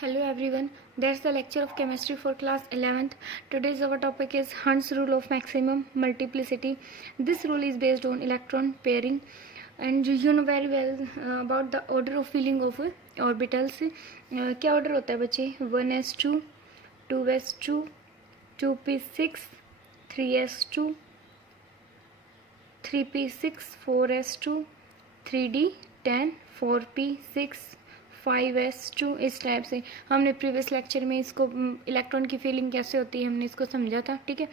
Hello everyone, that's the lecture of chemistry for class 11th. Today's our topic is Hund's rule of maximum multiplicity. This rule is based on electron pairing and you know very well about the order of filling of orbitals. क्या order होता है बच्चे? 1s2, 2s2, 2p6, 3s2, 3p6, 4s2, 3d10, 4p6, 5s2। इस type से हमने previous lecture में इसको electron की फीलिंग कैसे होती है हमने इसको समझा था। ठीक है,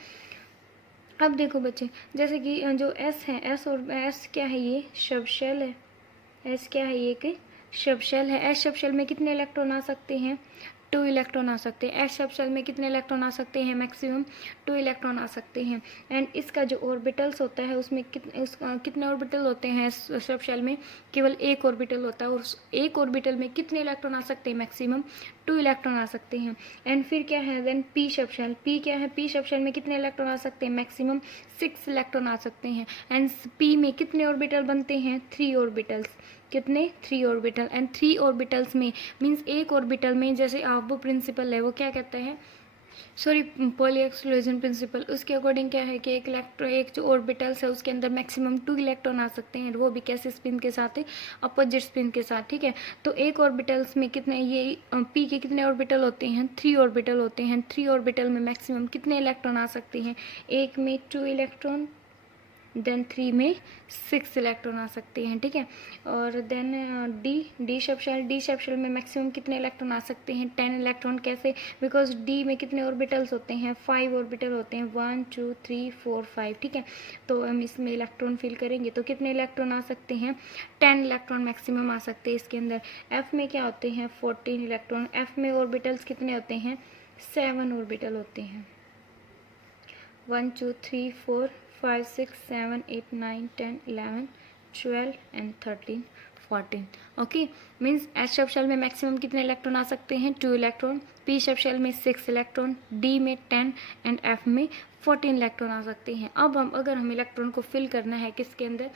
अब देखो बच्चे, जैसे कि जो एस है, एस और एस क्या है, ये शब शेल है। एस क्या है, ये कि शब शेल है। एस शब शेल में कितने इलेक्ट्रॉन आ सकते हैं? 2 इलेक्ट्रॉन आ सकते हैं। एस शब शेल में कितने इलेक्ट्रॉन आ सकते हैं? मैक्सिमम 2 इलेक्ट्रॉन आ सकते हैं। एंड इसका जो ऑर्बिटल्स होता है उसमें कितने ऑर्बिटल होते हैं? शब शेल में केवल एक ऑर्बिटल होता है और उस एक ऑर्बिटल में कितने इलेक्ट्रॉन आ सकते हैं? मैक्सिमम 2 इलेक्ट्रॉन आ सकते हैं। एंड फिर क्या है देन पी शब शेल। पी क्या है? पी शब शेल में कितने इलेक्ट्रॉन आ सकते हैं? मैक्सिमम 6 इलेक्ट्रॉन आ सकते हैं। एंड पी में कितने ऑर्बिटल बनते हैं? 3 ऑर्बिटल्स। कितने? 3 ऑर्बिटल। एंड 3 ऑर्बिटल्स में मीन्स एक ऑर्बिटल में, जैसे आप वो प्रिंसिपल है वो क्या कहते हैं, सॉरी पॉली एक्सक्लूजन प्रिंसिपल, उसके अकॉर्डिंग क्या है कि एक जो ऑर्बिटल्स है उसके अंदर मैक्सिमम 2 इलेक्ट्रॉन आ सकते हैं, वो भी कैसे स्पिन के साथ है? अपोजिट स्पिन के साथ। ठीक है, तो एक ऑर्बिटल्स में कितने, ये पी के कितने ऑर्बिटल होते हैं? 3 ऑर्बिटल होते हैं। 3 ऑर्बिटल में मैक्सिमम कितने इलेक्ट्रॉन आ सकते हैं? एक में 2 इलेक्ट्रॉन, देन 3 में 6 इलेक्ट्रॉन आ सकते हैं। ठीक है, और देन डी शब शेल में मैक्सिमम कितने इलेक्ट्रॉन आ सकते हैं? 10 इलेक्ट्रॉन। कैसे? बिकॉज डी में कितने ऑर्बिटल्स होते हैं? 5 ऑर्बिटल होते हैं, 1 2 3 4 5। ठीक है, तो हम इसमें इलेक्ट्रॉन फिल करेंगे तो कितने इलेक्ट्रॉन आ सकते हैं? 10 इलेक्ट्रॉन मैक्सिमम आ सकते हैं इसके अंदर। एफ में क्या होते हैं? 14 इलेक्ट्रॉन। एफ में ऑर्बिटल्स कितने होते हैं? 7 ऑर्बिटल होते हैं। 1 2 3 4 5 6 7 8 9 10 11 12 and 13 14। Okay, means each sub shell में मैक्सिमम कितने इलेक्ट्रॉन आ सकते हैं? 2 इलेक्ट्रॉन। पी शब शेल में 6 इलेक्ट्रॉन, डी में 10 एंड एफ में 14 इलेक्ट्रॉन आ सकते हैं। अब अगर हम इलेक्ट्रॉन को फिल करना है किसके अंदर,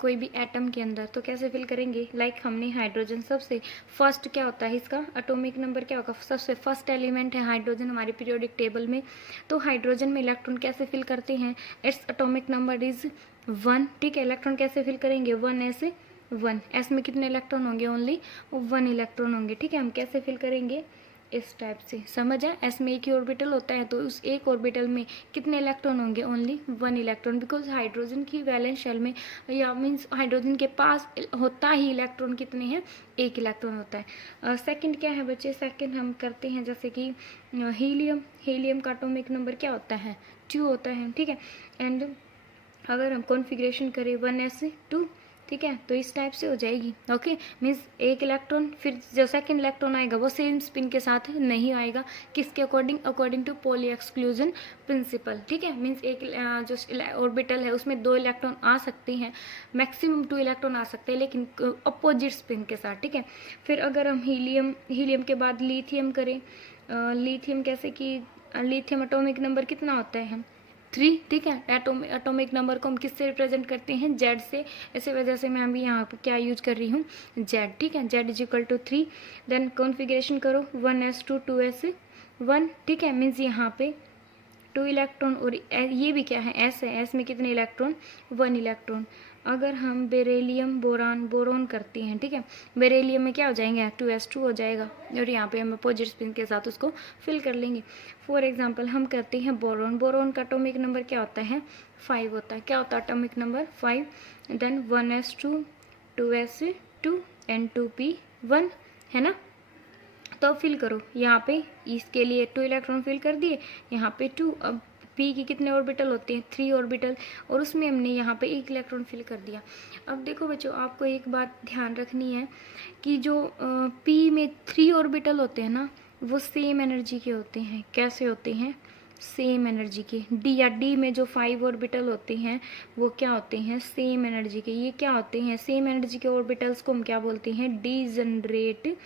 कोई भी एटम के अंदर, तो कैसे फिल करेंगे? लाइक हमने हाइड्रोजन, सबसे फर्स्ट क्या होता है इसका एटॉमिक नंबर क्या होगा? सबसे फर्स्ट एलिमेंट है हाइड्रोजन हमारी पीरियोडिक टेबल में। तो हाइड्रोजन में इलेक्ट्रॉन कैसे फिल करते हैं? Its atomic number is 1। ठीक है, इलेक्ट्रॉन कैसे फिल करेंगे? 1 ऐसे 1। एस में कितने इलेक्ट्रॉन होंगे? ओनली 1 इलेक्ट्रॉन होंगे। ठीक है, हम कैसे फिल करेंगे? इस टाइप से, समझ आए? एस में एक ही ऑर्बिटल होता है तो उस एक ऑर्बिटल में कितने इलेक्ट्रॉन होंगे? Only 1 electron. बिकॉज हाइड्रोजन की वैलेंस शेल में, या मीन्स हाइड्रोजन के पास होता ही इलेक्ट्रॉन कितने हैं? 1 इलेक्ट्रॉन होता है। सेकंड क्या है बच्चे? सेकंड हम करते हैं जैसे कि हीलियम। हीलियम का एटॉमिक नंबर क्या होता है? 2 होता है। ठीक है, एंड अगर हम कॉन्फ़िगरेशन करें 1s2, ठीक है, तो इस टाइप से हो जाएगी। ओके, मीन्स एक इलेक्ट्रॉन, फिर जो सेकंड इलेक्ट्रॉन आएगा वो सेम स्पिन के साथ नहीं आएगा। किसके according? According to Pauli exclusion principle. ठीक है, मीन्स एक जो ऑर्बिटल है उसमें 2 इलेक्ट्रॉन आ सकते हैं, मैक्सिमम 2 इलेक्ट्रॉन आ सकते हैं, लेकिन अपोजिट स्पिन के साथ। ठीक है, फिर अगर हम हीलियम के बाद लिथियम करें, लिथियम कैसे कि लिथियम एटॉमिक नंबर कितना होता है? 3। ठीक है, एटॉमिक नंबर को हम किससे रिप्रेजेंट करते हैं? जेड से। इसी वजह से मैं अभी यहाँ पर क्या यूज कर रही हूँ? जेड। ठीक है, Z is equal to 3। Then configuration करो 1s2 2s1। ठीक है, मीन्स यहाँ पे 2 इलेक्ट्रॉन, और ये भी क्या है? एस है। एस में कितने इलेक्ट्रॉन? 1 इलेक्ट्रॉन। अगर हम बेरेलियम बोरॉन करते हैं, ठीक है, बेरेलियम में क्या हो जाएंगे? 2s2 हो जाएगा, और यहाँ पे हम अपोजिट स्पिन के साथ उसको फिल कर लेंगे। फॉर एग्जांपल हम करते हैं बोरॉन का एटॉमिक नंबर क्या होता है? 5 होता है। क्या होता है atomic number? 5। Then 1s2 2s2 and 2p1, है ना? तो फिल करो यहाँ पे, इसके लिए 2 इलेक्ट्रॉन फिल कर दिए, यहाँ पे 2। अब पी की कितने ऑर्बिटल होते हैं? 3 ऑर्बिटल, और उसमें हमने यहाँ पे 1 इलेक्ट्रॉन फिल कर दिया। अब देखो बच्चों, आपको एक बात ध्यान रखनी है कि जो पी में 3 ऑर्बिटल होते हैं ना, वो सेम एनर्जी के होते हैं। कैसे होते हैं? सेम एनर्जी के। डी में जो 5 ऑर्बिटल होते हैं वो क्या होते हैं? सेम एनर्जी के। ये क्या होते हैं? सेम एनर्जी के ऑर्बिटल्स को हम क्या बोलते हैं? Degenerate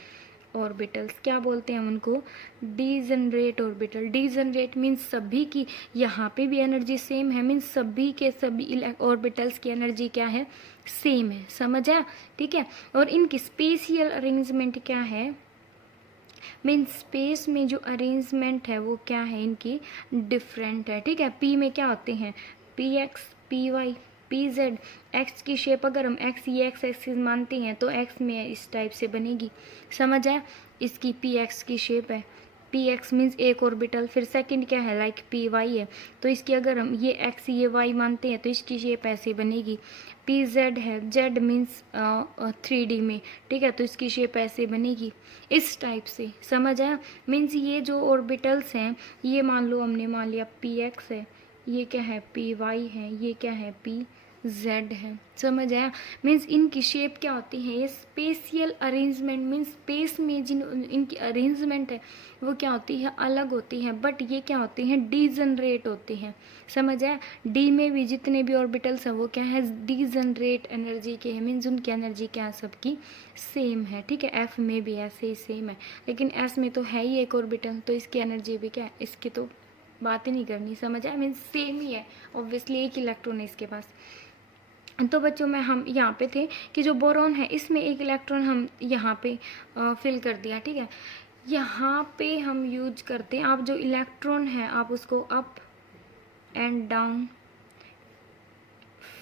orbitals. क्या बोलते हैं हम उनको? Degenerate orbital. डीजनरेट मीन्स सभी की, यहाँ पे भी एनर्जी सेम है, मीन्स सभी के सभी ऑर्बिटल्स की एनर्जी क्या है? सेम है। समझ आया? ठीक है, और इनकी स्पेशियल अरेंजमेंट क्या है? मीन्स स्पेस में जो अरेंजमेंट है वो क्या है, इनकी डिफरेंट है। ठीक है, पी में क्या होते हैं, p x, p y, p z. X की शेप अगर हम एक्स, ये एक्स एक्सिस मानते हैं तो एक्स में इस टाइप से बनेगी, समझ आया। इसकी पी एक्स की शेप है, पी एक्स मीन्स एक ऑर्बिटल। फिर सेकंड क्या है, लाइक पी वाई है, तो इसकी अगर हम ये एक्स ये वाई मानते हैं तो इसकी शेप ऐसे बनेगी। पी जेड है, जेड मीन्स 3D में, ठीक है, तो इसकी शेप ऐसे बनेगी, इस टाइप से, समझ आया। मीन्स ये जो ऑर्बिटल्स हैं, ये मान लो हमने मान लिया पी एक्स है, ये क्या है पी वाई है, ये क्या है पी जेड है, समझ आया। मीन्स इनकी शेप क्या होती है, ये स्पेशियल अरेंजमेंट, मीन्स स्पेस में जिन इनकी अरेंजमेंट है वो क्या होती है, अलग होती है, बट ये क्या होते हैं, डीजनरेट होते हैं, समझ आया। डी में भी जितने भी ऑर्बिटल्स हैं वो क्या है, डीजनरेट एनर्जी के हैं, मीन्स उनकी एनर्जी क्या है, सबकी सेम है। ठीक है, एफ में भी ऐसे ही सेम है, लेकिन एस में तो है ही एक ऑर्बिटल, तो इसकी एनर्जी भी क्या है, इसकी तो बात ही नहीं करनी, समझ आया। मीन्स सेम ही है, ऑब्वियसली एक इलेक्ट्रॉन है इसके पास। तो बच्चों में हम यहाँ पे थे कि जो बोरॉन है इसमें एक इलेक्ट्रॉन हम यहाँ पे फिल कर दिया, ठीक है। यहाँ पे हम यूज करते हैं, आप जो इलेक्ट्रॉन है आप उसको up and down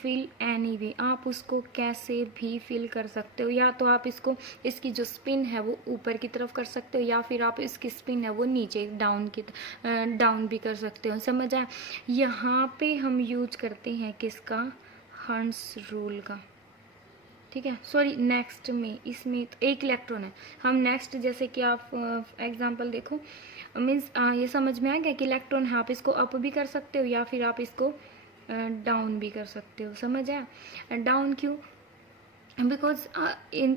fill anyway, आप उसको कैसे भी फिल कर सकते हो, या तो आप इसको, इसकी जो स्पिन है वो ऊपर की तरफ कर सकते हो, या फिर आप इसकी स्पिन है वो नीचे डाउन भी कर सकते हो, समझ आया। यहाँ पे हम यूज करते हैं किसका, हर्ट्ज रूल का, ठीक है। सॉरी, नेक्स्ट में इसमें तो एक इलेक्ट्रॉन है, हम नेक्स्ट जैसे कि आप एग्जांपल देखो, मीन्स ये समझ में आ गया कि इलेक्ट्रॉन है, आप इसको अप भी कर सकते हो या फिर आप इसको डाउन भी कर सकते हो, समझ आया। डाउन क्यों, बिकॉज इन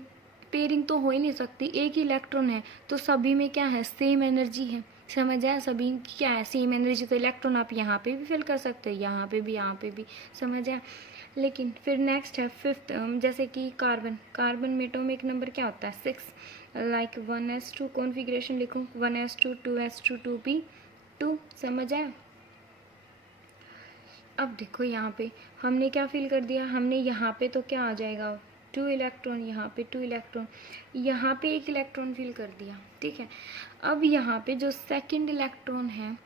पेयरिंग तो हो ही नहीं सकती, एक ही इलेक्ट्रॉन है तो सभी में क्या है, सेम एनर्जी है, समझ आया। सभी की क्या है, सेम एनर्जी, तो इलेक्ट्रॉन आप यहाँ पे भी फिल कर सकते हो, यहाँ पे भी, यहाँ पे भी, समझ आया। लेकिन फिर नेक्स्ट है फिफ्थ, जैसे कि कार्बन, कार्बन में एटॉमिक नंबर क्या होता है 6, लाइक 1s2 कॉन्फ़िगरेशन लिखो, 1s2 2s2 2p2, समझ आया। अब देखो यहाँ पे हमने क्या फिल कर दिया, हमने यहाँ पे तो क्या आ जाएगा 2 इलेक्ट्रॉन, यहाँ पे 2 इलेक्ट्रॉन, यहाँ पे एक इलेक्ट्रॉन फिल कर दिया, ठीक है। अब यहाँ पे जो सेकंड इलेक्ट्रॉन है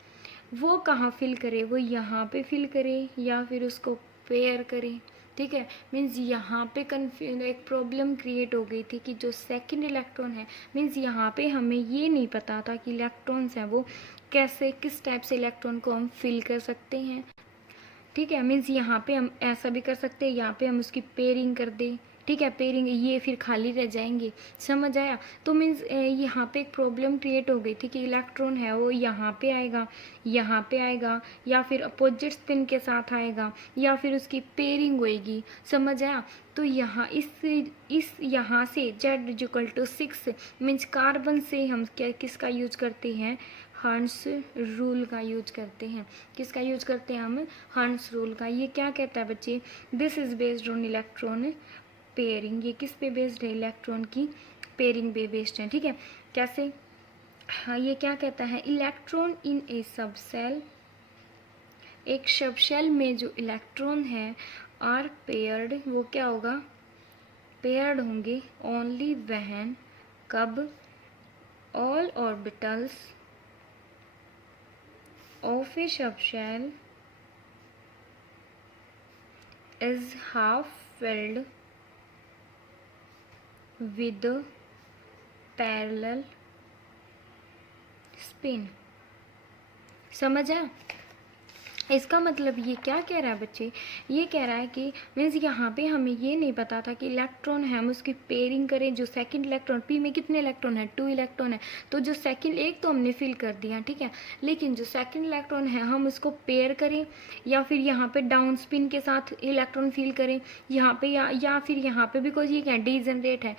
वो कहाँ फिल करे, वो यहाँ पे फिल करे या फिर उसको पेयर करे, ठीक है। मीन्स यहाँ पे एक प्रॉब्लम क्रिएट हो गई थी कि जो सेकंड इलेक्ट्रॉन है, मीन्स यहाँ पे हमें ये नहीं पता था कि इलेक्ट्रॉन्स हैं वो कैसे, किस टाइप से इलेक्ट्रॉन को हम फिल कर सकते हैं, ठीक है। मीन्स यहाँ पे हम ऐसा भी कर सकते हैं, यहाँ पे हम उसकी पेयरिंग कर दें, ठीक है, पेयरिंग, ये फिर खाली रह जाएंगे, समझ आया। तो मीन्स यहाँ पे एक प्रॉब्लम क्रिएट हो गई थी कि इलेक्ट्रॉन है वो यहाँ पे आएगा, यहाँ पे आएगा, या फिर अपोजिट स्पिन के साथ आएगा, या फिर उसकी पेयरिंग होएगी, समझ आया। तो यहाँ इस यहाँ से Z=6 मीन्स कार्बन से हम क्या किसका यूज करते हैं, हर्ट्ज रूल का यूज करते हैं, किसका यूज करते हैं हम, हर्ट्ज रूल का। ये क्या कहता है बच्चे, this is based on electron pairing, ये किस पे बेस्ड है, इलेक्ट्रॉन की पेयरिंग पे बेस्ड है, ठीक है। कैसे, हाँ, ये क्या कहता है, इलेक्ट्रॉन इन ए सब सेल, एक सब शेल में जो इलेक्ट्रॉन है आर पेयर्ड, वो क्या होगा, पेयर्ड होंगे, ओनली व्हेन, कब, all orbitals of a subshell is half filled with parallel spin, समझ आया। इसका मतलब ये क्या कह रहा है बच्चे, ये कह रहा है कि मीन्स यहाँ पे हमें ये नहीं पता था कि इलेक्ट्रॉन है हम उसकी पेयरिंग करें, जो सेकंड इलेक्ट्रॉन, पी में कितने इलेक्ट्रॉन है, 2 इलेक्ट्रॉन है, तो जो सेकंड, एक तो हमने फिल कर दिया, ठीक है, लेकिन जो सेकंड इलेक्ट्रॉन है हम उसको पेयर करें या फिर यहाँ पे डाउन स्पिन के साथ इलेक्ट्रॉन फिल करें यहाँ पे, या फिर यहाँ पे, बिकॉज ये क्या है, डीजनरेट है,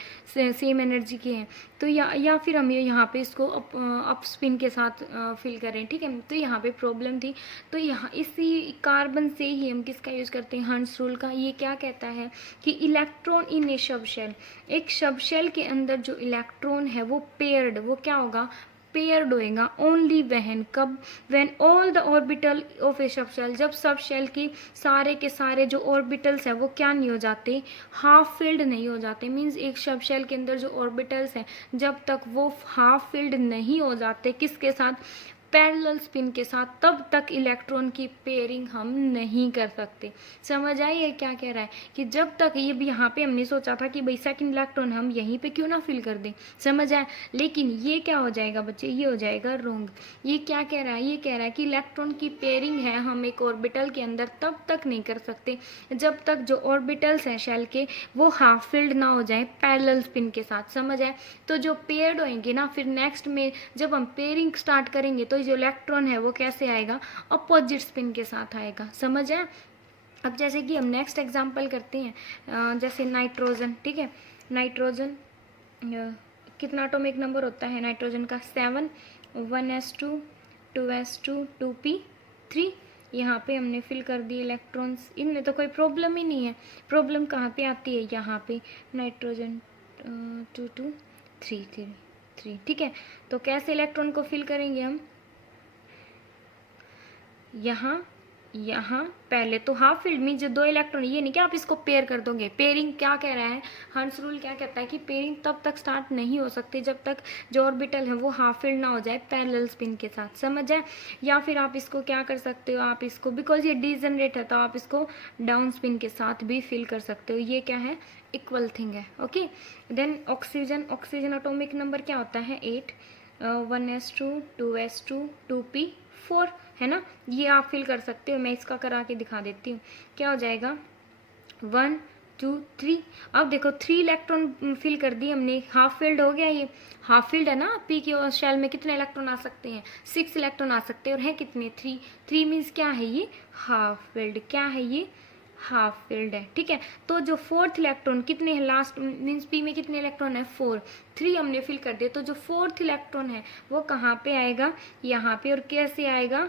सेम एनर्जी के हैं, तो या फिर हम यहाँ पे इसको अप स्पिन के साथ फिल करें, ठीक है। तो यहाँ पे प्रॉब्लम थी, तो यहाँ इसी कार्बन से ही हम किसका यूज करते हैं, हर्ट्ज रूल का। ये क्या कहता है कि electron in A sub shell, एक सब शेल के अंदर जो इलेक्ट्रॉन है वो पेयर्ड, वो क्या होगा, पेयर्ड होएगा ओनली वहन कब, when all the orbital of a sub shell, जब सब शेल के सारे जो ऑर्बिटल्स है वो क्या नहीं हो जाते, हाफ फिल्ड नहीं हो जाते। मीन्स एक सब शेल के अंदर जो ऑर्बिटल्स हैं जब तक वो हाफ फिल्ड नहीं हो जाते किसके साथ, पैरेलल स्पिन के साथ, तब तक इलेक्ट्रॉन की पेयरिंग हम नहीं कर सकते। समझ आई है क्या कह रहा है कि जब तक ये भी, यहाँ पे हमने सोचा था कि भाई सेकंड इलेक्ट्रॉन हम यहीं पे क्यों ना फिल कर दें, समझ आया, लेकिन ये क्या हो जाएगा बच्चे, ये हो जाएगा रॉन्ग। ये क्या कह रहा है, ये कह रहा है कि इलेक्ट्रॉन की पेयरिंग है हम एक ऑर्बिटल के अंदर तब तक नहीं कर सकते जब तक जो ऑर्बिटल्स हैं शेल के वो हाफ फिल्ड ना हो जाए पैरेलल स्पिन के साथ। समझ आए, तो जो पेयर्ड होंगे ना फिर नेक्स्ट में जब हम पेयरिंग स्टार्ट करेंगे तो जो इलेक्ट्रॉन है वो कैसे आएगा, अपोजिट स्पिन के साथ आएगा। समझ आया। अब जैसे कि हम नेक्स्ट एग्जांपल करते हैं, जैसे नाइट्रोजन, ठीक है, नाइट्रोजन कितना एटॉमिक नंबर होता है नाइट्रोजन का, 7, 1s2 2s2 2p3। यहाँ पे हमने फिल कर दिए इलेक्ट्रॉन्स, इनमें तो कोई प्रॉब्लम ही नहीं है। प्रॉब्लम कहाँ पे आती है, यहाँ पे नाइट्रोजन 2 2 3 3 3, ठीक है। तो कैसे इलेक्ट्रॉन को फिल करेंगे हम, यहाँ पहले तो हाफ फील्ड में जो 2 इलेक्ट्रॉन, ये नहीं कि आप इसको पेयर कर दोगे। पेयरिंग क्या कह रहा है, हंस रूल क्या कहता है कि पेयरिंग तब तक स्टार्ट नहीं हो सकती जब तक जो ऑर्बिटल है वो हाफ फील्ड ना हो जाए पैरेलल स्पिन के साथ। समझ जाए, या फिर आप इसको क्या कर सकते हो, आप इसको, बिकॉज ये डीजनरेट है तो आप इसको डाउन स्पिन के साथ भी फिल कर सकते हो। ये क्या है, इक्वल थिंग है। Okay, then oxygen, oxygen atomic number क्या होता है 8, 1s2 2s2 2p4 है ना। ये आप फिल कर सकते हो, मैं इसका करा के दिखा देती हूँ। क्या हो जाएगा 1 2 3। अब देखो 3 इलेक्ट्रॉन फिल कर दिए हमने, हाफ फील्ड हो गया, ये हाफ फील्ड है ना। पी के शेल में कितने इलेक्ट्रॉन आ सकते हैं, 6 इलेक्ट्रॉन आ सकते हैं, और है कितने 3। 3 मीन्स क्या है, ये हाफ फील्ड, क्या है ये हाफ फील्ड है, ठीक है। तो जो 4th इलेक्ट्रॉन कितने हैं, लास्ट मीन्स पी में कितने इलेक्ट्रॉन है 4, 3 हमने फिल कर दिए। तो जो 4th इलेक्ट्रॉन है वो कहाँ पे आएगा, यहाँ पे, और कैसे आएगा,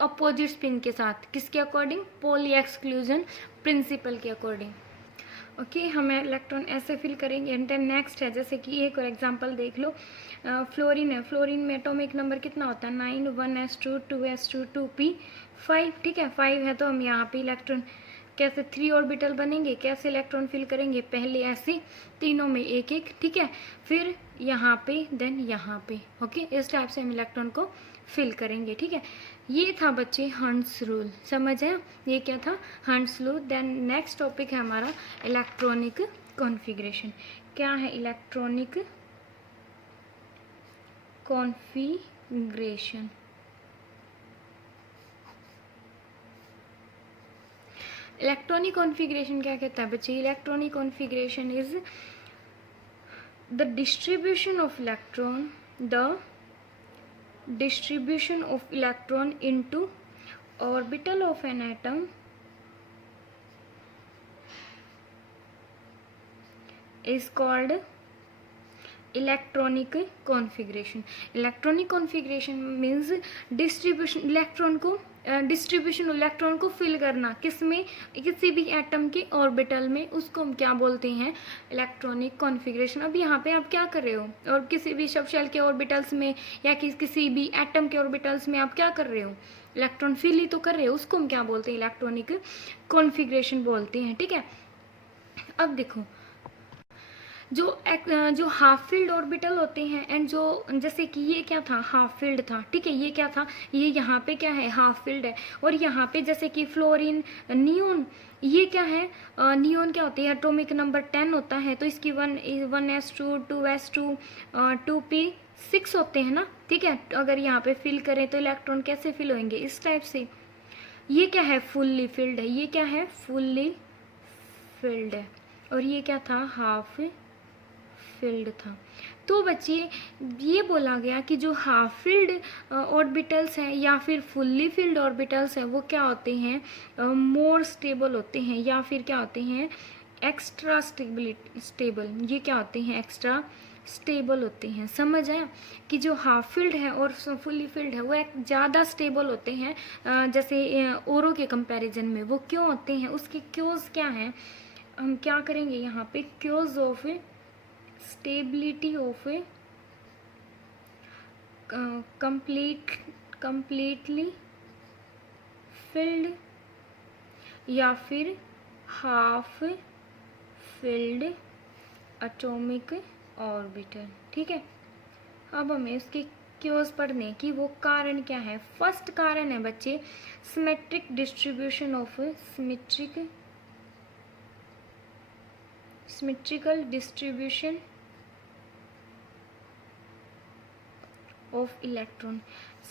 अपोजिट स्पिन के साथ, किसके अकॉर्डिंग, पॉली एक्सक्लूजन प्रिंसिपल के अकॉर्डिंग। ओके, हमें इलेक्ट्रॉन ऐसे फिल करेंगे। एंड देन नेक्स्ट है, जैसे कि एक और एग्जांपल देख लो, फ्लोरीन है। फ्लोरीन में एटॉमिक नंबर कितना होता है 9, 1s2 2s2 2p5, ठीक है। 5 है तो हम यहाँ पे इलेक्ट्रॉन कैसे 3 ऑर्बिटल बनेंगे, कैसे इलेक्ट्रॉन फिल करेंगे, पहले ऐसे तीनों में एक एक, ठीक है, फिर यहाँ पे, देन यहाँ पे। ओके, इस टाइप से हम इलेक्ट्रॉन को फिल करेंगे, ठीक है। ये था बच्चे हंस रूल, समझ है, ये क्या था हंस रूल। देन नेक्स्ट टॉपिक है हमारा इलेक्ट्रॉनिक कॉन्फ़िगरेशन। क्या है इलेक्ट्रॉनिक कॉन्फ़िगरेशन, इलेक्ट्रॉनिक कॉन्फ़िगरेशन क्या कहता है बच्चे, electronic configuration is the distribution of electron, the distribution of electron into orbital of an atom is called electronic configuration. Electronic configuration means distribution, electron को distribution, electron को fill करना किस में, किसी भी एटम के ऑर्बिटल में, उसको हम क्या बोलते हैं, इलेक्ट्रॉनिक कॉन्फ़िगरेशन। अब यहाँ पे आप क्या कर रहे हो, और किसी भी सब शेल के ऑर्बिटल्स में या किसी भी एटम के ऑर्बिटल्स में आप क्या कर रहे हो, इलेक्ट्रॉन फिल ही तो कर रहे हो, उसको हम क्या बोलते हैं, इलेक्ट्रॉनिक कॉन्फ़िगरेशन बोलते हैं, ठीक है। अब देखो जो हाफ फील्ड ऑर्बिटल होते हैं, एंड जो जैसे कि ये क्या था, हाफ फील्ड था, ठीक है, ये क्या था, ये यहाँ पे क्या है, हाफ फील्ड है। और यहाँ पे जैसे कि फ्लोरीन, नियोन, ये क्या है, नियोन क्या होती है, एटॉमिक नंबर 10 होता है, तो इसकी 1s2 2s2 2p6 होते हैं ना, ठीक है। अगर यहाँ पे फिल करें तो इलेक्ट्रॉन कैसे फिल होंगे, इस टाइप से। ये क्या है, फुल्ली फिल्ड है, ये क्या है, फुल्ली फिल्ड है, और ये क्या था, हाफ फील्ड था। तो बच्चे ये बोला गया कि जो हाफ फील्ड ऑर्बिटल्स हैं या फिर फुल्ली फील्ड ऑर्बिटल्स हैं वो क्या होते हैं, मोर स्टेबल होते हैं, या फिर क्या होते हैं, एक्स्ट्रा स्टेबल। ये क्या होते हैं, एक्स्ट्रा स्टेबल होते हैं। समझ आया कि जो हाफ फील्ड है और फुल्ली फील्ड है वो एक ज़्यादा स्टेबल होते हैं, जैसे औरों के कंपैरिजन में। वो क्यों होते हैं, उसके क्योज क्या हैं, हम क्या करेंगे यहाँ पे, chaos of stability of completely filled या फिर हाफ फिल्ड एटॉमिक ऑर्बिटल। ठीक है, अब हमें उसके क्योज पढ़ने की वो कारण क्या है। फर्स्ट कारण है बच्चे symmetric distribution of symmetrical distribution of electron.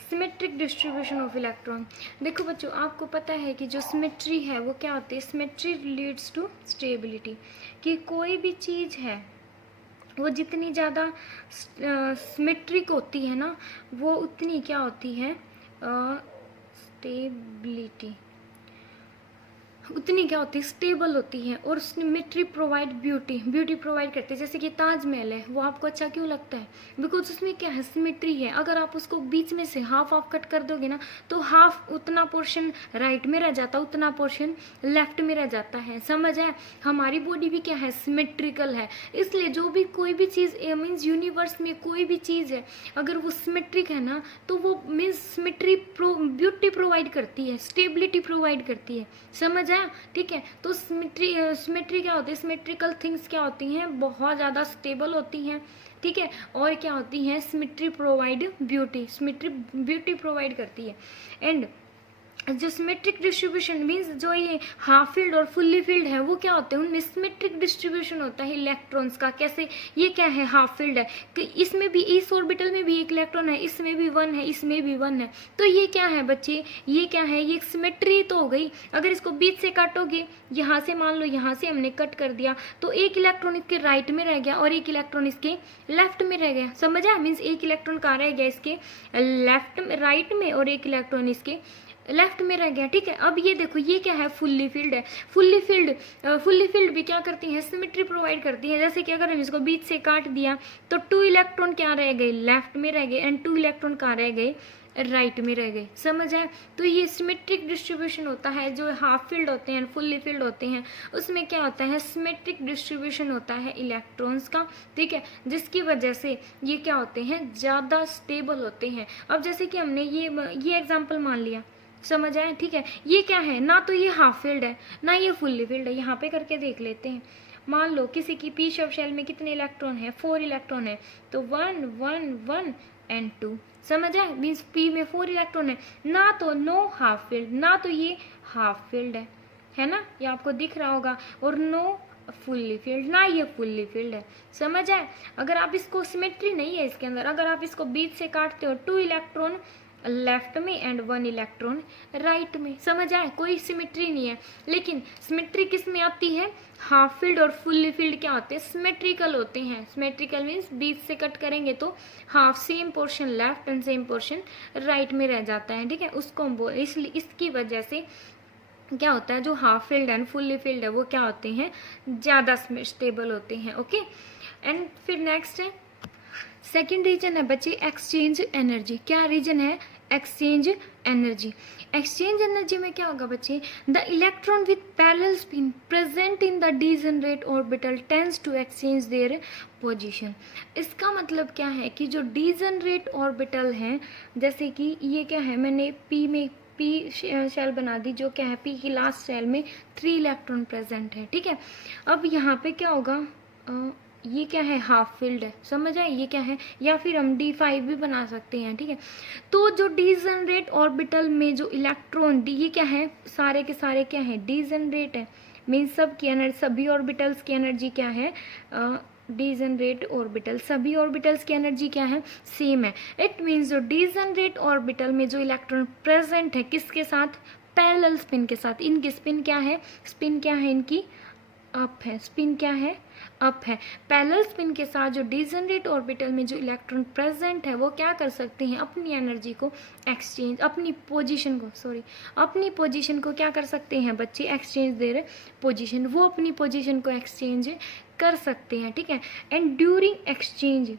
Symmetric distribution of electron, देखो बच्चों आपको पता है कि जो सिमेट्री है वो क्या होती है, सिमेट्री लीड्स टू स्टेबिलिटी, कि कोई भी चीज़ है वो जितनी ज़्यादा सिमेट्रिक होती है ना वो उतनी क्या होती है, स्टेबिलिटी उतनी क्या होती है, स्टेबल होती है। और सिमेट्री प्रोवाइड ब्यूटी प्रोवाइड करती है। जैसे कि ताजमहल है, वो आपको अच्छा क्यों लगता है, बिकॉज उसमें क्या है, सिमेट्री है। अगर आप उसको बीच में से हाफ कट कर दोगे ना तो हाफ उतना पोर्शन राइट में रह जाता है, उतना पोर्शन लेफ्ट में रह जाता है। समझ है, हमारी बॉडी भी क्या है, सिमेट्रिकल है। इसलिए जो भी कोई भी चीज़ मीन्स यूनिवर्स में कोई भी चीज़ है अगर वो सिमेट्रिक है ना तो वो मीन्स सिमेट्री ब्यूटी प्रोवाइड करती है, स्टेबिलिटी प्रोवाइड करती है। समझ है, ठीक है। तो सिमेट्री क्या होती है, सिमेट्रिकल थिंग्स क्या होती हैं, बहुत ज़्यादा स्टेबल होती हैं। ठीक है, और क्या होती हैं, symmetry provide beauty, symmetry beauty provide करती है। एंड जो सिमेट्रिक डिस्ट्रीब्यूशन मीन्स जो ये हाफ फील्ड और फुल्ली फील्ड है वो क्या होते हैं, उनमें सिमेट्रिक डिस्ट्रीब्यूशन होता है इलेक्ट्रॉन्स का। कैसे, ये क्या है, हाफ फील्ड है कि इसमें भी इस ऑर्बिटल में भी एक इलेक्ट्रॉन है, इसमें भी 1 है, इसमें भी 1 है। तो ये क्या है बच्चे, ये क्या है, ये सिमेट्री तो हो गई। अगर इसको बीच से काटोगे, यहाँ से मान लो यहाँ से हमने कट कर दिया तो एक इलेक्ट्रॉन इसके राइट में रह गया और एक इलेक्ट्रॉन इसके लेफ्ट में रह गया। समझा, मीन्स एक इलेक्ट्रॉन कहाँ रह गया, इसके लेफ्ट में, राइट में, और एक इलेक्ट्रॉन इसके लेफ्ट में रह गया। ठीक है, अब ये देखो ये क्या है, फुल्ली फील्ड है। फुल्ली फील्ड भी क्या करती है, सिमेट्री प्रोवाइड करती है। जैसे कि अगर हम इसको बीच से काट दिया तो 2 इलेक्ट्रॉन क्या रह गए, लेफ्ट में रह गए, एंड 2 इलेक्ट्रॉन कहाँ रह गए, राइट में रह गए। समझ आए, तो ये सिमेट्रिक डिस्ट्रीब्यूशन होता है। जो हाफ फील्ड होते हैं, फुल्ली फील्ड होते हैं, उसमें क्या होता है, सिमेट्रिक डिस्ट्रीब्यूशन होता है इलेक्ट्रॉन्स का। ठीक है, जिसकी वजह से ये क्या होते हैं, ज़्यादा स्टेबल होते हैं। अब जैसे कि हमने ये एग्जाम्पल मान लिया, समझ आए, ठीक है। ये क्या है, ना तो ये हाफ फील्ड है ना ये फुल्ली फील्ड है। यहाँ पे करके देख लेते हैं। मान लो किसी की पी शव शेल में कितने इलेक्ट्रॉन है, 4 इलेक्ट्रॉन है, तो 1 1 1 एंड 2। समझ आए, मीन्स पी में 4 इलेक्ट्रॉन है, ना तो नो हाफ फील्ड, ना तो ये हाफ फील्ड है ना, ये आपको दिख रहा होगा, और नो फुल्ली फील्ड, ना ये फुल्ली फील्ड है। समझ आए, अगर आप इसको सिमेट्री नहीं है इसके अंदर, अगर आप इसको बीच से काटते हो, 2 इलेक्ट्रॉन लेफ्ट में एंड 1 इलेक्ट्रॉन राइट में। समझ आए, कोई सिमेट्री नहीं है। लेकिन सिमेट्री किस में आती है, हाफ फील्ड और फुल्ली फील्ड क्या होते हैं, सिमेट्रिकल होते हैं। सिमेट्रिकल मीन्स बीच से कट करेंगे तो half same portion left and same portion right में रह जाता है। ठीक है, उसको हम बोल, इसलिए इसकी वजह से क्या होता है, जो half filled and fully filled है वो क्या होते हैं, ज़्यादा स्टेबल होते हैं। ओके, एंड फिर नेक्स्ट है सेकेंड रीजन है बच्चे एक्सचेंज एनर्जी। क्या रीजन है, एक्सचेंज एनर्जी। एक्सचेंज एनर्जी में क्या होगा बच्चे, the electron with parallel spin present in the degenerate orbital tends to exchange their position. इसका मतलब क्या है कि जो डीजनरेट ऑर्बिटल हैं, जैसे कि ये क्या है, मैंने पी में पी शेल बना दी, जो क्या है, पी की लास्ट शेल में 3 इलेक्ट्रॉन प्रेजेंट है। ठीक है, अब यहाँ पे क्या होगा, ये क्या है, हाफ फील्ड है। समझ आए, ये क्या है, या फिर हम D5 भी बना सकते हैं। ठीक है, तो जो डीजनरेट ऑर्बिटल में जो इलेक्ट्रॉन ये क्या है, सारे के सारे क्या है, डीजनरेट है। मीन्स सब की एनर्जी, सभी ऑर्बिटल्स की एनर्जी क्या है, डीजनरेट ऑर्बिटल, सभी ऑर्बिटल्स की एनर्जी क्या है, सेम है। इट मीन्स जो डीजनरेट ऑर्बिटल में जो इलेक्ट्रॉन प्रेजेंट है किसके साथ, पैरेलल स्पिन के साथ। इनकी स्पिन क्या है, स्पिन क्या है इनकी, अप है। स्पिन क्या है, अप है। पैरेलल स्पिन के साथ जो डीजनरेट ऑर्बिटल में जो इलेक्ट्रॉन प्रेजेंट है वो क्या कर सकते हैं, अपनी एनर्जी को एक्सचेंज, अपनी पोजीशन को क्या कर सकते हैं बच्चे, एक्सचेंज दे रहे पोजीशन, वो अपनी पोजीशन को एक्सचेंज कर सकते हैं। ठीक है, एंड ड्यूरिंग एक्सचेंज,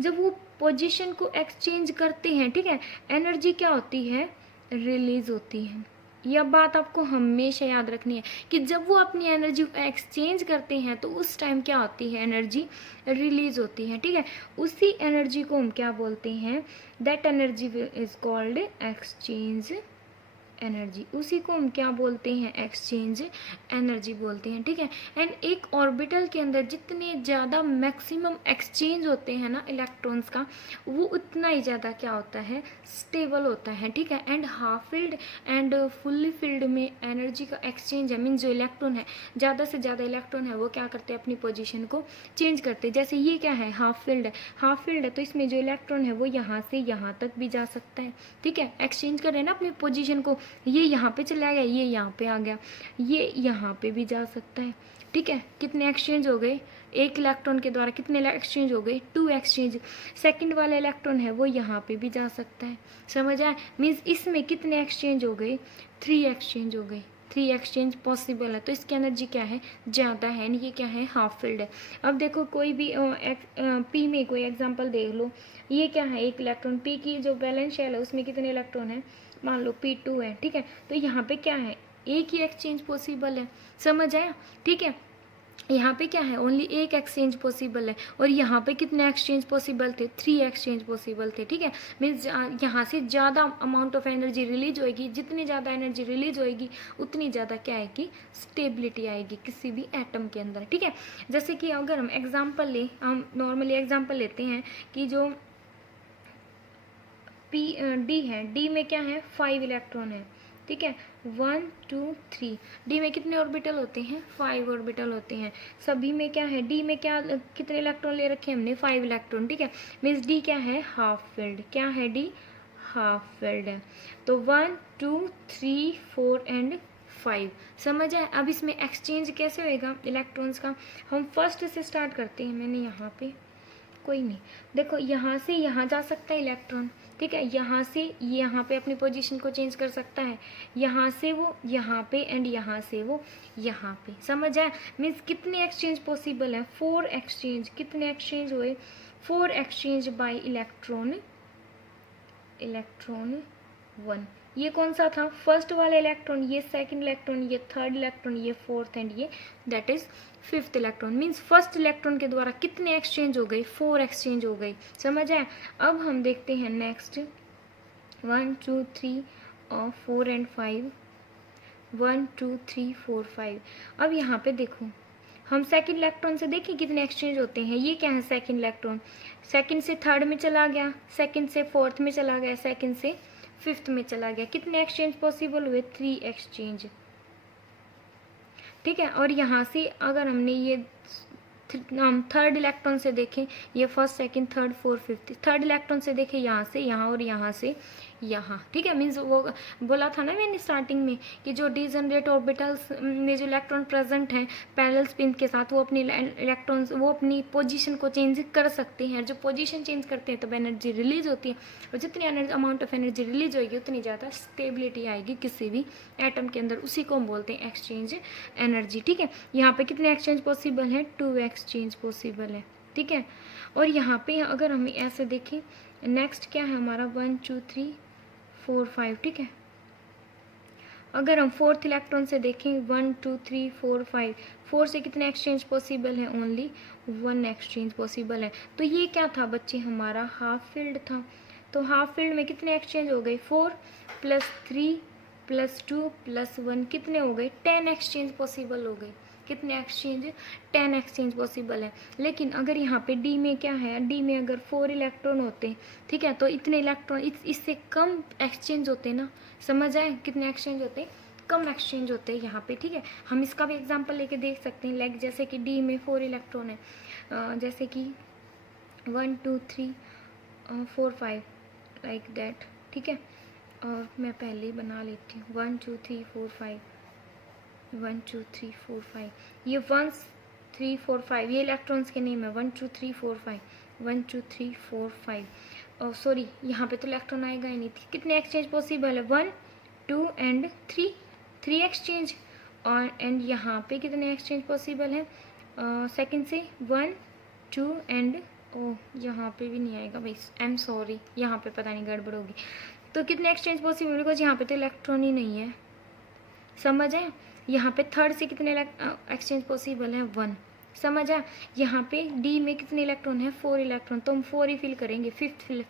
जब वो पोजीशन को एक्सचेंज करते हैं, ठीक है, एनर्जी क्या होती है, रिलीज होती है। यह बात आपको हमेशा याद रखनी है कि जब वो अपनी एनर्जी एक्सचेंज करते हैं तो उस टाइम क्या होती है, एनर्जी रिलीज होती है। ठीक है, उसी एनर्जी को हम क्या बोलते हैं, that energy is called exchange energy. उसी को हम क्या बोलते हैं, एक्सचेंज एनर्जी बोलते हैं। ठीक है, एंड एक ऑर्बिटल के अंदर जितने ज़्यादा मैक्सिमम एक्सचेंज होते हैं ना इलेक्ट्रॉन्स का, वो उतना ही ज़्यादा क्या होता है, स्टेबल होता है। ठीक है, and half filled and fully filled में एनर्जी का एक्सचेंज है, मीन्स जो इलेक्ट्रॉन है, ज़्यादा से ज़्यादा इलेक्ट्रॉन है वो क्या करते हैं, अपनी पोजिशन को चेंज करते हैं। जैसे ये क्या है, हाफ फील्ड है, हाफ फील्ड है तो इसमें जो इलेक्ट्रॉन है वो यहाँ से यहाँ तक भी जा सकता है। ठीक है, एक्सचेंज कर रहे हैं ना अपनी पोजीशन को, ये यहाँ पे चला गया, ये यहाँ पे आ गया, ये यहाँ पे भी जा सकता है। ठीक है, कितने एक्सचेंज हो गए, एक इलेक्ट्रॉन के द्वारा कितने एक्सचेंज हो गए, 2 एक्सचेंज। सेकंड वाला इलेक्ट्रॉन है वो यहाँ पे भी जा सकता है। समझ आए, मीन्स इसमें कितने एक्सचेंज हो गए, 3 एक्सचेंज हो गए, 3 एक्सचेंज पॉसिबल है। तो इसकी एनर्जी क्या है, ज़्यादा है, ये क्या है, हाफ फील्ड है। अब देखो कोई भी पी में कोई एग्जांपल देख लो, ये क्या है, एक इलेक्ट्रॉन, पी की जो बैलेंस शेल है उसमें कितने इलेक्ट्रॉन है, मान लो P2 है। ठीक है, तो यहाँ पे क्या है, एक ही एक्सचेंज पॉसिबल है। समझ आया, ठीक है, यहाँ पे क्या है, ओनली एक एक्सचेंज पॉसिबल है, और यहाँ पे कितने एक्सचेंज पॉसिबल थे, 3 एक्सचेंज पॉसिबल थे। ठीक है, मीन्स यहाँ से ज़्यादा अमाउंट ऑफ एनर्जी रिलीज होएगी, जितनी ज़्यादा एनर्जी रिलीज होएगी उतनी ज़्यादा क्या आएगी, स्टेबिलिटी आएगी किसी भी एटम के अंदर। ठीक है, जैसे कि अगर हम एग्जाम्पल लें, हम नॉर्मली एग्जाम्पल लेते हैं कि जो डी है, डी में क्या है, 5 इलेक्ट्रॉन है। ठीक है, 1 2 3, डी में कितने ऑर्बिटल होते हैं, 5 ऑर्बिटल होते हैं। सभी में क्या है, डी में क्या कितने इलेक्ट्रॉन ले रखे हैं हमने, 5 इलेक्ट्रॉन। ठीक है, मीन्स डी क्या है, हाफ फील्ड। क्या है, डी हाफ फील्ड है। तो 1 2 3 4 एंड 5। समझ आए, अब इसमें एक्सचेंज कैसे होएगा इलेक्ट्रॉन्स का, हम फर्स्ट से स्टार्ट करते हैं। मैंने यहाँ पे कोई नहीं, देखो यहाँ से यहाँ जा सकता है इलेक्ट्रॉन। ठीक है, यहाँ से यहाँ पे अपनी पोजीशन को चेंज कर सकता है, यहाँ से वो यहाँ पे, एंड यहाँ से वो यहाँ पे। समझ आया, मीन्स कितने एक्सचेंज पॉसिबल है, 4 एक्सचेंज। कितने एक्सचेंज हुए, 4 एक्सचेंज बाय इलेक्ट्रॉन 1। ये कौन सा था, फर्स्ट वाला इलेक्ट्रॉन, ये सेकंड इलेक्ट्रॉन, ये थर्ड इलेक्ट्रॉन, ये फोर्थ, एंड ये that is 5th electron. Means first electron के द्वारा कितने एक्सचेंज हो गए, 4 एक्सचेंज हो गई। समझ आया, अब हम देखते हैं नेक्स्ट 1 2 3 और 4 एंड 5, 1 2 3 4 5। अब यहाँ पे देखो, हम सेकंड इलेक्ट्रॉन से देखें कितने एक्सचेंज होते हैं। ये क्या है, सेकंड इलेक्ट्रॉन, सेकंड से थर्ड में चला गया, सेकंड से फोर्थ में चला गया, सेकंड से 5th में चला गया। कितने एक्सचेंज पॉसिबल हुए, 3 एक्सचेंज। ठीक है, और यहाँ से अगर हमने ये हम थर्ड इलेक्ट्रॉन से देखें, ये first second third fourth 5th, third electron से देखें यहाँ से यहाँ और यहाँ से यहाँ। ठीक है, मीन्स वो बोला था ना मैंने स्टार्टिंग में कि जो डीजनरेट ऑर्बिटल्स में जो इलेक्ट्रॉन प्रेजेंट हैं पैरेलल स्पिन के साथ, वो अपनी इलेक्ट्रॉन्स वो अपनी पोजीशन को चेंज कर सकते हैं। जो पोजीशन चेंज करते हैं तब एनर्जी रिलीज होती है, और जितनी अमाउंट ऑफ एनर्जी रिलीज होगी उतनी ज़्यादा स्टेबिलिटी आएगी किसी भी एटम के अंदर। उसी को हम बोलते हैं एक्सचेंज एनर्जी। ठीक है, यहाँ पे कितने एक्सचेंज पॉसिबल है, 2 एक्सचेंज पॉसिबल है। ठीक है, और यहाँ पे अगर हम ऐसे देखें, नेक्स्ट क्या है हमारा 1 2 3 4 5। ठीक है, अगर हम फोर्थ इलेक्ट्रॉन से देखें 1 2 3 4 5, 4 से कितने एक्सचेंज पॉसिबल है, ओनली 1 एक्सचेंज पॉसिबल है। तो ये क्या था बच्चे, हमारा हाफ फील्ड था। तो हाफ फील्ड में कितने एक्सचेंज हो गए, 4 + 3 + 2 + 1, कितने हो गए, 10 एक्सचेंज पॉसिबल हो गए। कितने एक्सचेंज, 10 एक्सचेंज पॉसिबल है। लेकिन अगर यहाँ पे डी में क्या है, डी में अगर 4 इलेक्ट्रॉन होते, ठीक है, तो इतने इलेक्ट्रॉन इससे कम एक्सचेंज होते ना। समझ आए, कितने एक्सचेंज होते, कम एक्सचेंज होते हैं यहाँ पे। ठीक है, हम इसका भी एग्जांपल लेके देख सकते हैं, लाइक जैसे कि डी में 4 इलेक्ट्रॉन है, जैसे कि 1 2 3 4 5 लाइक दैट। ठीक है, और मैं पहले ही बना लेती हूँ, 1 2 3 4 5, 1 2 3 4 5, ये 1 3 4 5 ये इलेक्ट्रॉन्स के नेम है, 1 2 3 4 5, 1 2 3 4 5। और सॉरी, यहाँ पे तो इलेक्ट्रॉन आएगा ही नहीं। कितने एक्सचेंज पॉसिबल है, 1 2 एंड 3 एक्सचेंज। और एंड यहाँ पे कितने एक्सचेंज पॉसिबल है, सेकंड से 1 2 एंड यहाँ पे भी नहीं आएगा भाई, आई एम सॉरी, यहाँ पे पता नहीं गड़बड़ होगी। तो कितने एक्सचेंज पॉसिबल, बिकॉज यहाँ पे तो इलेक्ट्रॉन ही नहीं है। समझ आया? यहाँ पे थर्ड से कितने एक्सचेंज पॉसिबल है? 1। समझ आया? यहाँ पे डी में कितने इलेक्ट्रॉन है? 4 इलेक्ट्रॉन, तो हम 4 ही फिल करेंगे, फिफ्थ फिल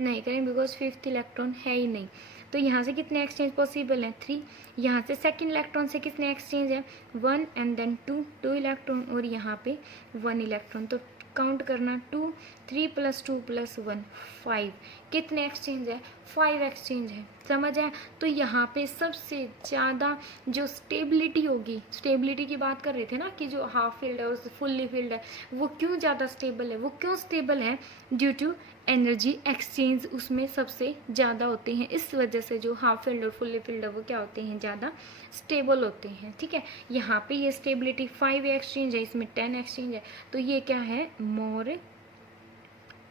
नहीं करेंगे बिकॉज फिफ्थ इलेक्ट्रॉन है ही नहीं। तो यहाँ से कितने एक्सचेंज पॉसिबल हैं? 3। यहाँ से सेकंड इलेक्ट्रॉन से कितने एक्सचेंज है? 1 एंड देन 2 इलेक्ट्रॉन, और यहाँ पे 1 इलेक्ट्रॉन। तो काउंट करना, 2, 3 + 2 + 1 5। कितने एक्सचेंज है? 5 एक्सचेंज है। समझ आया? तो यहाँ पे सबसे ज़्यादा जो स्टेबिलिटी होगी, स्टेबिलिटी की बात कर रहे थे ना कि जो हाफ फील्ड है और फुल्ली फील्ड है वो क्यों ज़्यादा स्टेबल है? वो क्यों स्टेबल है? ड्यू टू एनर्जी एक्सचेंज उसमें सबसे ज़्यादा होते हैं। इस वजह से जो हाफ फील्ड और फुल्ली फील्ड है वो क्या होते हैं? ज़्यादा स्टेबल होते हैं। ठीक है, यहाँ पे ये स्टेबिलिटी 5 एक्सचेंज है, इसमें 10 एक्सचेंज है, तो ये क्या है? मोर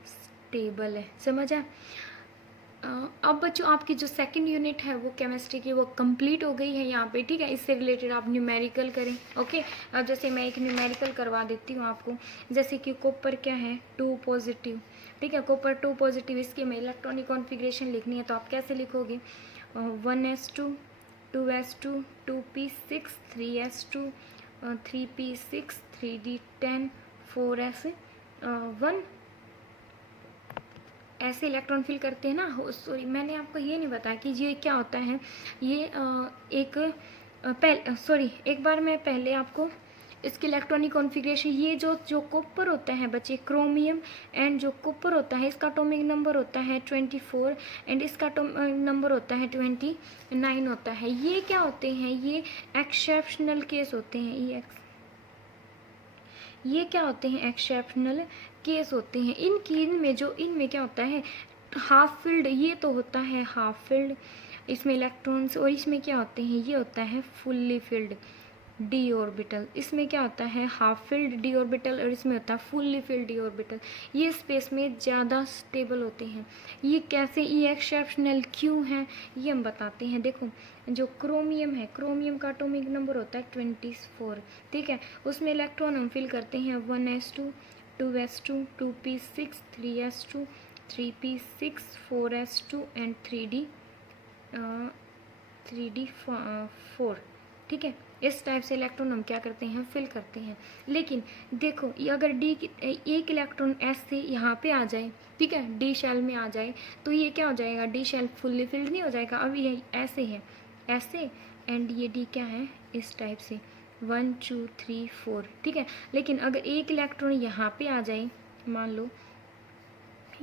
स्टेबल है। समझ आया? अब बच्चों आपकी जो सेकंड यूनिट है वो केमिस्ट्री की वो कंप्लीट हो गई है यहाँ पे। ठीक है, इससे रिलेटेड आप न्यूमेरिकल करें। ओके, अब जैसे मैं एक न्यूमेरिकल करवा देती हूँ आपको, जैसे कि कॉपर क्या है? 2 पॉजिटिव। ठीक है, कॉपर 2 पॉजिटिव, इसकी मैं इलेक्ट्रॉनिक कॉन्फ़िगरेशन लिखनी है तो आप कैसे लिखोगे? 1s2 2s2 2p6 3s2 3p6 3d10 4s1 ऐसे इलेक्ट्रॉन फिल करते हैं ना। सॉरी, मैंने आपको ये नहीं बताया कि ये क्या होता है। ये एक बार मैं पहले आपको इसकी इलेक्ट्रॉनिक कॉन्फ़िगरेशन, ये जो कॉपर होता है बच्चे, क्रोमियम एंड जो कॉपर होता है इसका एटॉमिक नंबर होता है 24 एंड इसका नंबर होता है 29 होता है। ये क्या होते हैं? ये एक्सेप्शनल केस होते हैं। ये क्या होते हैं? एक्सेप्शनल केस होते हैं। इनमें क्या होता है? हाफ फील्ड, ये तो होता है हाफ फील्ड इसमें इलेक्ट्रॉन्स, और इसमें क्या होते हैं? ये होता है फुल्ली फील्ड डी ऑर्बिटल। इसमें क्या होता है? हाफ फील्ड डी ऑर्बिटल, और इसमें होता है फुल्ली फील्ड डी ऑर्बिटल। ये स्पेस में ज़्यादा स्टेबल होते हैं। ये कैसे? ये एक्सेप्शनल क्यों है ये हम बताते हैं। देखो, जो क्रोमियम है, क्रोमियम का एटॉमिक नंबर होता है 24। ठीक है, उसमें इलेक्ट्रॉन हम फिल करते हैं 1s2 2s2 2p6 3s2 3p6 4s2 and 3d4। ठीक है, इस टाइप से इलेक्ट्रॉन हम क्या करते हैं? फिल करते हैं। लेकिन देखो, ये अगर एक इलेक्ट्रॉन ऐसे यहाँ पे आ जाए, ठीक है, डी शेल में आ जाए, तो ये क्या हो जाएगा? डी शेल फुल्ली फिल्ड नहीं हो जाएगा। अब ये ऐसे है, ऐसे, एंड ये डी क्या है? इस टाइप से 1 2 3 4। ठीक है, लेकिन अगर एक इलेक्ट्रॉन यहाँ पे आ जाए, मान लो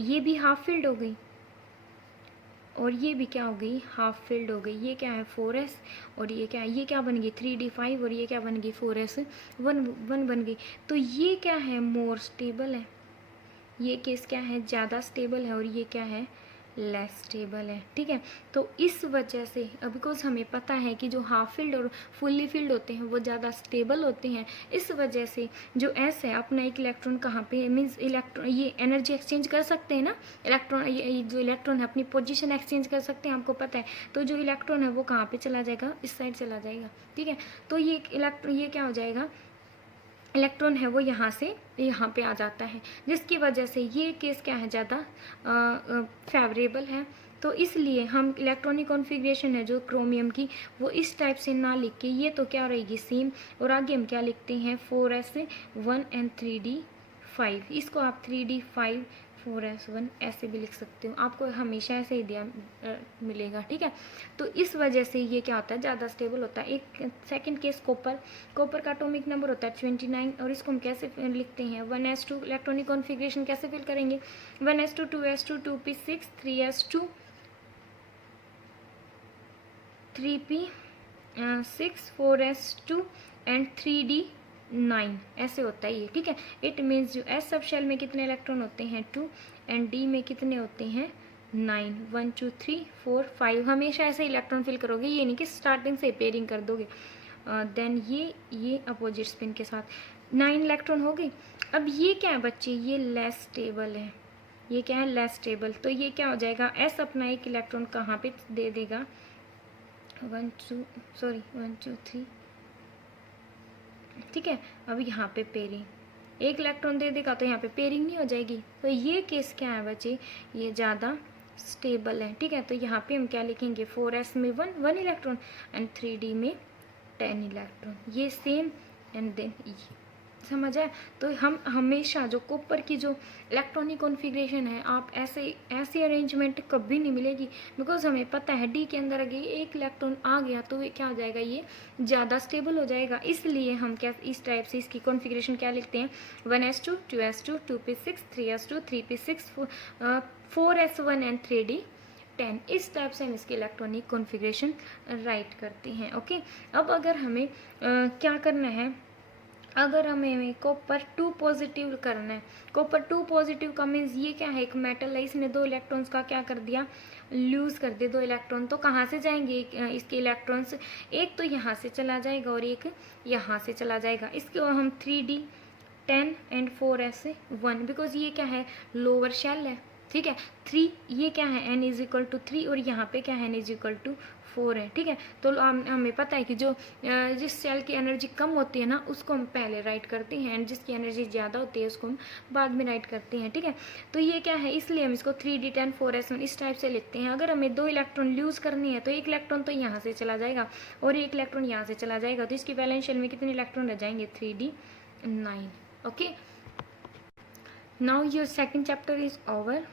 ये भी हाफ फिल्ड हो गई और ये भी क्या हो गई? हाफ फिल्ड हो गई। ये क्या है? 4s, और ये क्या है? ये क्या बन गई? 3d5, और ये क्या बन गई? 4s1 बन गई। तो ये क्या है? मोर स्टेबल है। ये केस क्या है? ज़्यादा स्टेबल है, और ये क्या है? लेस स्टेबल है। ठीक है, तो इस वजह से बिकॉज हमें पता है कि जो हाफ फील्ड और फुल्ली फील्ड होते हैं वो ज़्यादा स्टेबल होते हैं, इस वजह से जो एस है अपना एक इलेक्ट्रॉन कहाँ पे, मीन्स इलेक्ट्रॉन ये एनर्जी एक्सचेंज कर सकते हैं ना, इलेक्ट्रॉन, ये जो इलेक्ट्रॉन है अपनी पोजीशन एक्सचेंज कर सकते हैं, आपको पता है। तो जो इलेक्ट्रॉन है वो कहाँ पे चला जाएगा? इस साइड चला जाएगा। ठीक है, तो ये इलेक्ट्रॉन, ये क्या हो जाएगा? इलेक्ट्रॉन है वो यहाँ से यहाँ पे आ जाता है, जिसकी वजह से ये केस क्या है? ज़्यादा फेवरेबल है। तो इसलिए हम इलेक्ट्रॉनिक कॉन्फ़िगरेशन है जो क्रोमियम की, वो इस टाइप से ना लिख के, ये तो क्या रहेगी? सेम, और आगे हम क्या लिखते हैं? 4s1 and 3d5। इसको आप 3d5 4s1 ऐसे भी लिख सकते हो, आपको हमेशा ऐसे ही दिया मिलेगा। ठीक है, तो इस वजह से ये क्या होता है? ज़्यादा स्टेबल होता है। एक सेकंड केस कॉपर का एटॉमिक नंबर होता है 29, और इसको हम कैसे लिखते हैं? 1s2 इलेक्ट्रॉनिक कॉन्फ़िगरेशन कैसे फिल करेंगे? 1s2 2s2 2p6 3s2 3p6 4s2 and 3d9 ऐसे होता है ये। ठीक है, इट मीन्स जो एस सब शेल में कितने इलेक्ट्रॉन होते हैं? 2, एंड डी में कितने होते हैं? 9। 1 2 3 4 5। हमेशा ऐसे इलेक्ट्रॉन फिल करोगे, ये नहीं कि स्टार्टिंग से पेयरिंग कर दोगे। देन ये अपोजिट स्पिन के साथ 9 इलेक्ट्रॉन हो गई। अब ये क्या है बच्चे? ये लेस स्टेबल है। ये क्या है? Less stable. तो ये क्या हो जाएगा? एस अपना एक इलेक्ट्रॉन कहाँ पे दे देगा? 1 2 3। ठीक है, अब यहाँ पे पेयरिंग एक इलेक्ट्रॉन दे देगा तो यहाँ पे पेयरिंग नहीं हो जाएगी। तो ये केस क्या है बच्चे? ये ज़्यादा स्टेबल है, ठीक है। तो यहाँ पे हम क्या लिखेंगे, 4s में 1 इलेक्ट्रॉन एंड 3d में 10 इलेक्ट्रॉन, ये सेम एंड देन समझ आया। तो हम हमेशा जो कॉपर की जो इलेक्ट्रॉनिक कॉन्फ़िगरेशन है, आप ऐसी अरेंजमेंट कभी नहीं मिलेगी, बिकॉज हमें पता है डी के अंदर अगर एक इलेक्ट्रॉन आ गया तो क्या हो जाएगा, ये ज़्यादा स्टेबल हो जाएगा। इसलिए हम क्या इस टाइप से इसकी कॉन्फ़िगरेशन क्या लिखते हैं, 1s2 2s2 2p6 3s2 3p6 4s1 and 3d10। इस टाइप से हम इसकी इलेक्ट्रॉनिक कॉन्फ़िगरेशन राइट करते हैं। ओके, अब अगर हमें क्या करना है, अगर हमें कॉपर 2 पॉजिटिव करना है, कॉपर 2 पॉजिटिव का मीन्स ये क्या है, एक मेटल है, इसने 2 इलेक्ट्रॉन्स का क्या कर दिया, लूज कर दिए 2 इलेक्ट्रॉन। तो कहाँ से जाएंगे इसके इलेक्ट्रॉन्स, एक तो यहाँ से चला जाएगा और एक यहाँ से चला जाएगा। इसके हम 3d10 एंड 4s1, बिकॉज ये क्या है, लोअर शेल है, ठीक है। 3 ये क्या है, n इज इक्वल टू 3 और यहाँ पे क्या है, n इज इक्वल टू 4 है, ठीक है। तो हमें पता है कि जो जिस सेल की एनर्जी कम होती है ना, उसको हम पहले राइट करते हैं, एंड जिसकी एनर्जी ज़्यादा होती है उसको हम बाद में राइट करते हैं, ठीक है। तो ये क्या है, इसलिए हम इसको 3d10 4s1 इस टाइप से लिखते हैं। अगर हमें 2 इलेक्ट्रॉन लूज करनी है तो एक इलेक्ट्रॉन तो यहाँ से चला जाएगा और एक इलेक्ट्रॉन यहाँ से चला जाएगा, तो इसकी वैलेंस शेल में कितने इलेक्ट्रॉन रह जाएंगे, 3d9। Okay, now your second chapter is over.